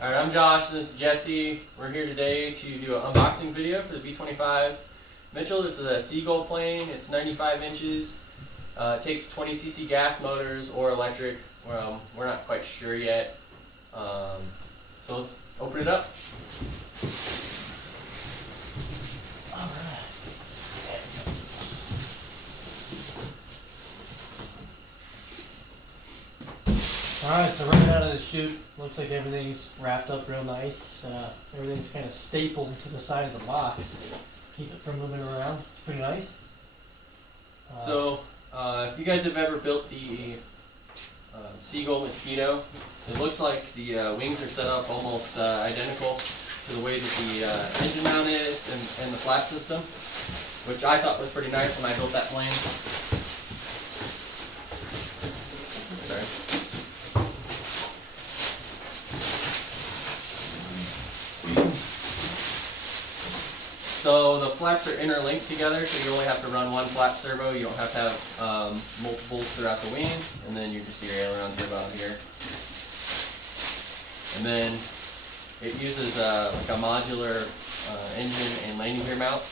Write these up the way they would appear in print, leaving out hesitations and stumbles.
Alright, I'm Josh, this is Jesse. We're here today to do an unboxing video for the B-25 Mitchell. This is a Seagull plane. It's 95 inches. It takes 20cc gas motors or electric. We're not quite sure yet. So let's open it up. Alright, so running out of the chute, looks like everything's wrapped up real nice. Everything's kind of stapled to the side of the box. Keep it from moving around. It's pretty nice. If you guys have ever built the Seagull Mosquito, it looks like the wings are set up almost identical to the way that the engine mount is and the flap system, which I thought was pretty nice when I built that plane. Sorry. So the flaps are interlinked together, so you only have to run one flap servo. You don't have to have multiples throughout the wing, and then you just do your aileron servo out here. And then it uses like a modular engine and landing gear mount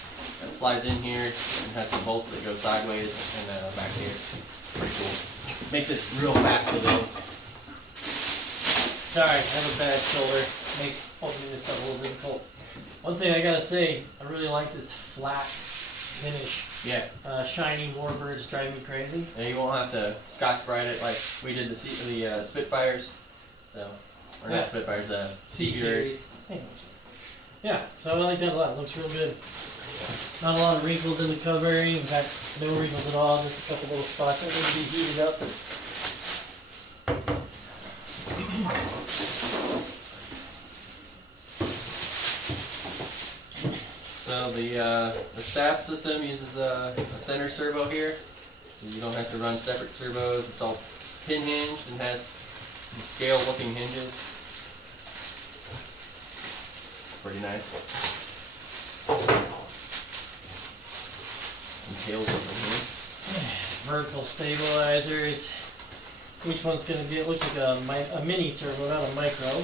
that slides in here and has some bolts that go sideways and back here. Pretty cool. Makes it real fast to build. Sorry, I have a bad shoulder. Makes opening this stuff a little difficult. One thing I gotta say, I really like this flat finish. Yeah. Shiny warbirds drive me crazy. And you won't have to Scotch Brite it like we did the Spitfires. So, or not Spitfires, the Seagull's. Yeah, so I like that a lot. It looks real good. Not a lot of wrinkles in the covering. In fact, no wrinkles at all. Just a couple little spots that need to be heated up. So the staff system uses a center servo here, so you don't have to run separate servos. It's all pin hinged and has scale looking hinges. Pretty nice. And tails over here. Vertical stabilizers. Which one's going to be? It looks like a mini servo, not a micro.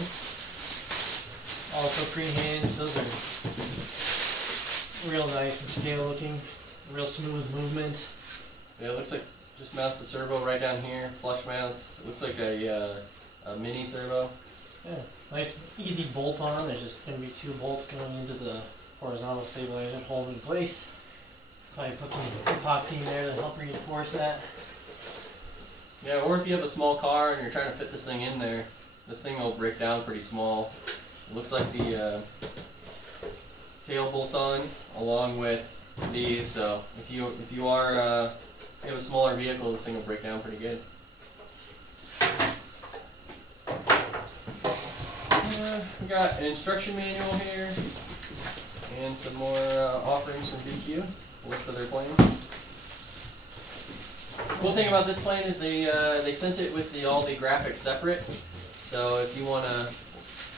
Also pre-hinged. Those are real nice and scale looking, real smooth movement. Yeah, it looks like just mounts the servo right down here, flush mounts. It looks like a mini servo. Yeah, nice easy bolt on. There's just going to be 2 bolts going into the horizontal stabilizer to hold in place. So I put some epoxy in there to help reinforce that. Yeah, or if you have a small car and you're trying to fit this thing in there, this thing will break down pretty small. It looks like the tail bolts on along with these, so if you have a smaller vehicle, this thing will break down pretty good. We got an instruction manual here and some more offerings from BQ, a list of their planes. Cool thing about this plane is they sent it with all the graphics separate, so if you want to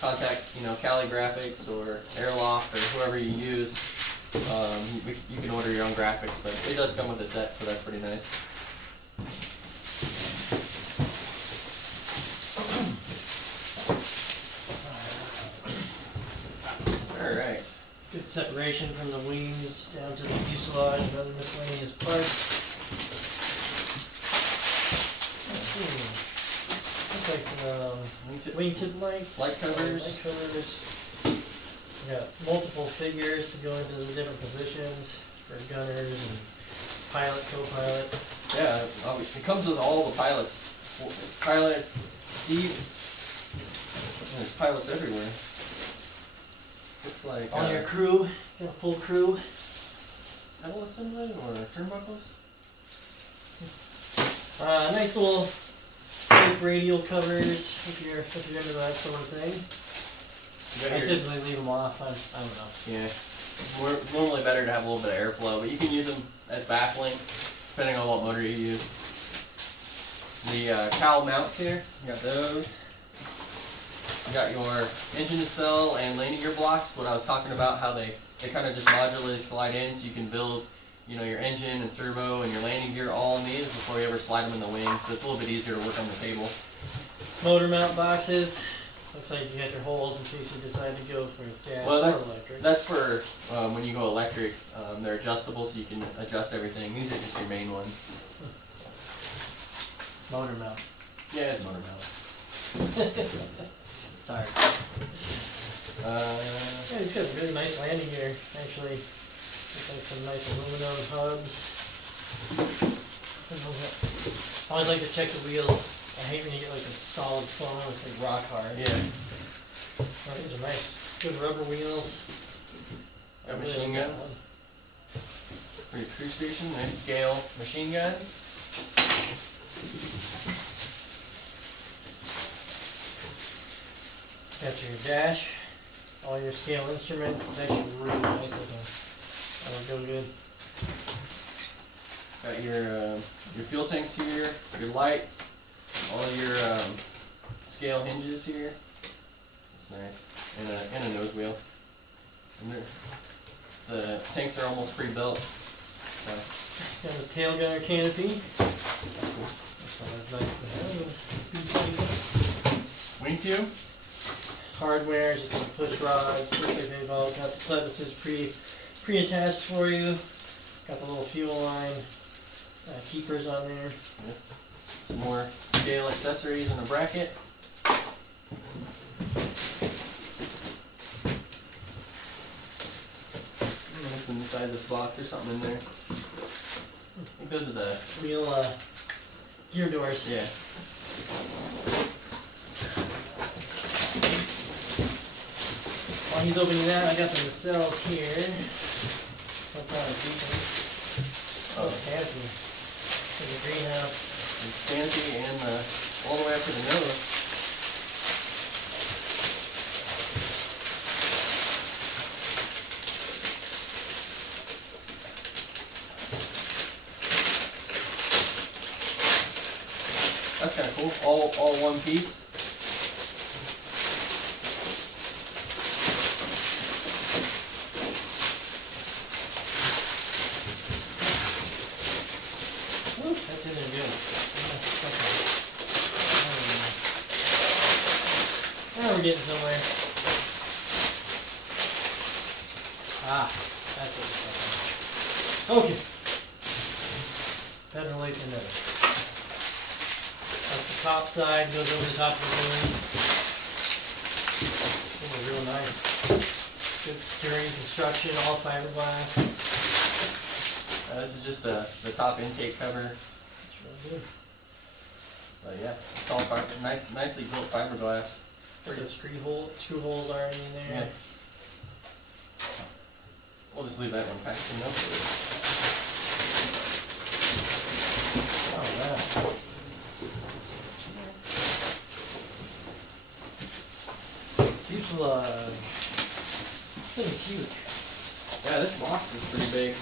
contact, Cali Graphics or Airloft or whoever you use, you can order your own graphics, but it does come with a set, so that's pretty nice. Alright. Good separation from the wings down to the fuselage and other miscellaneous parts. Looks like some wingtip lights. Light covers. Light covers. We got multiple figures to go into the different positions for gunners and pilot, co-pilot. Yeah, it comes with all the pilots, seats, and there's pilots everywhere. Looks like on your crew, got a full crew. Pedal assembly or turnbuckles? Nice little tape radial covers if you're into that sort of thing. I typically leave them off. I don't know. Yeah, normally better to have a little bit of airflow, but you can use them as baffling depending on what motor you use. The cowl mounts here, you got those. You got your engine nacelle and landing gear blocks. What I was talking about, how they kind of just modularly slide in, so you can build, your engine and servo and your landing gear all in these before you ever slide them in the wing. So it's a little bit easier to work on the table. Motor mount boxes. Looks like you got your holes in case you decide to go for gas Well, or that's electric. that's for when you go electric. They're adjustable, so you can adjust everything. These are just your main ones. Motor mount. Yeah, it's motor mount. Sorry. Yeah, it's got a really nice landing gear, actually. Looks like some nice aluminum hubs. I always like to check the wheels. I hate when you get like a solid foam, it's like rock hard. Yeah. Oh, these are nice. Good rubber wheels. Got machine guns for your cruise station. Nice scale machine guns. Got your dash, all your scale instruments. It's actually really nice looking. That'll go good. Got your fuel tanks here, your lights, all your scale hinges here. It's nice, and a nose wheel. And the tanks are almost pre-built, so Got a tail gunner canopy. That's always nice to have. B-25. wing tube. Hardware, just some push rods. Looks like they've all got the clevises pre-attached for you. Got the little fuel line keepers on there. Some more scale accessories in a bracket. What's inside this box? There's something in there. I think those are the Wheel gear doors. yeah. While he's opening that, I got the nacelles here. What kind of decent? Oh, fancy. For the greenhouse. It's fancy and all the way up to the nose. That's kind of cool. All one piece. Woo, that's in there good. Now we're getting somewhere. Ah, that's what we're talking about. Okay. Better late than never. That's the top side, goes over the top of the room. Oh, real nice. Good sturdy construction, all fiberglass. This is just the top intake cover. It's really good. But yeah, it's all nicely built fiberglass. Where the screw holes already in there. Yeah. We'll just leave that one packed in there. Alright. Fuselage. This thing's huge. Yeah, this box is pretty big.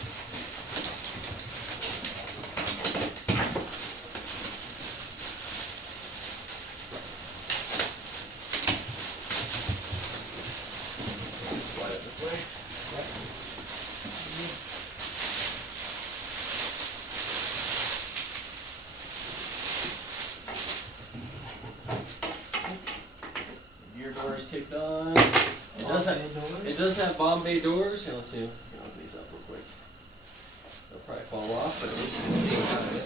Slide it this way. Gear doors kicked on. It does have bomb bay doors. Here, let's see. Open these up real quick. They'll probably fall off, but at least you can see out of it.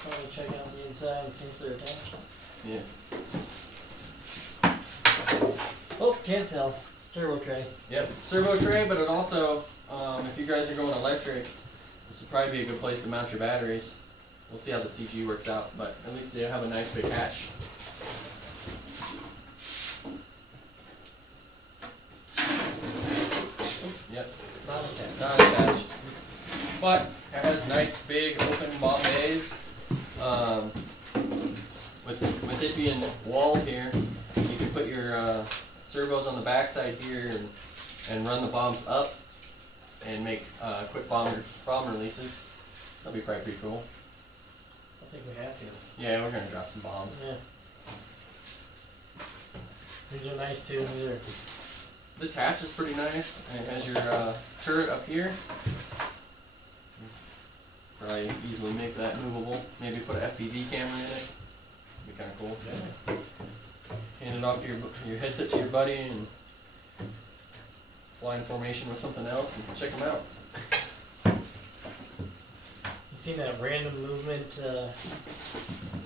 Probably check out the inside and see if they're attached. Yeah. Oh, can't tell. Turbo tray. Yep. Servo tray, but it also, if you guys are going electric, this would probably be a good place to mount your batteries. We'll see how the CG works out, but at least they have a nice big hatch. Yep. Not attached. Not attached. But it has nice big open bomb bays. With it being walled here, you can put your servos on the backside here and run the bombs up and make quick bomb releases. That'll be probably pretty cool. I think we have to. Yeah, we're gonna drop some bombs. Yeah. These are nice too. These are This hatch is pretty nice, and it has your turret up here. Probably easily make that movable. Maybe put an FPV camera in it. Be kind of cool. yeah. hand it off to your headset to your buddy and fly in formation with something else and check them out. You seen that random movement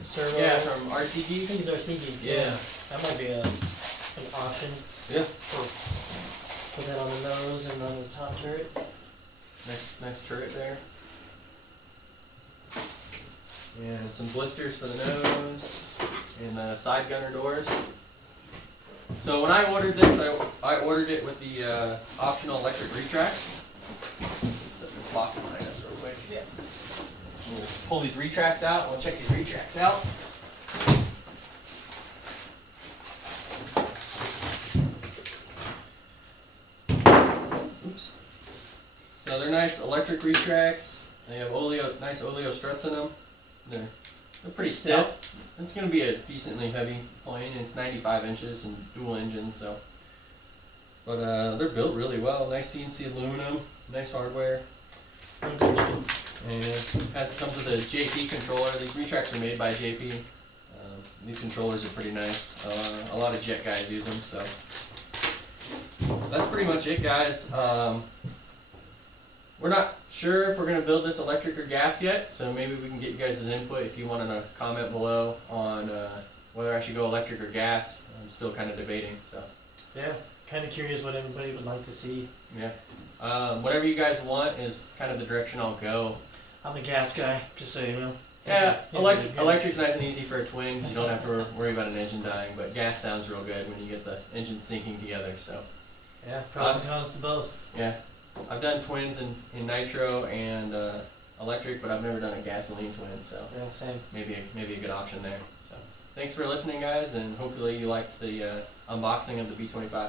servo? Yeah, from I RCG. think it's RCG. Yeah. That might be an option. Yeah. Put that on the nose and on the top turret. Nice turret there. And some blisters for the nose and side gunner doors. So when I ordered this, I ordered it with the optional electric retracts. Let's set this box behind us real quick. Yeah. We'll pull these retracts out. We'll check these retracts out. Oops. So they're nice electric retracts. They have nice oleo struts in them. They're pretty stiff. It's going to be a decently heavy plane. It's 95 inches and dual engine, so. But they're built really well. Nice CNC aluminum, nice hardware. Real good looking. And it comes with a JP controller. These retracts are made by JP. These controllers are pretty nice. A lot of jet guys use them, so. That's pretty much it, guys. We're not sure if we're going to build this electric or gas yet, so maybe we can get you guys' input if you want to comment below on whether I should go electric or gas. I'm still kind of debating, so. Yeah, kind of curious what everybody would like to see. Yeah. Whatever you guys want is kind of the direction I'll go. I'm a gas guy, just so you know. Yeah, electric's nice and easy for a twin 'cause you don't have to worry about an engine dying, but gas sounds real good when you get the engine syncing together, so. Yeah, pros and cons to both. Yeah. I've done twins in nitro and electric, but I've never done a gasoline twin, so Yeah, same. maybe a good option there. So thanks for listening, guys, and hopefully you liked the unboxing of the B-25.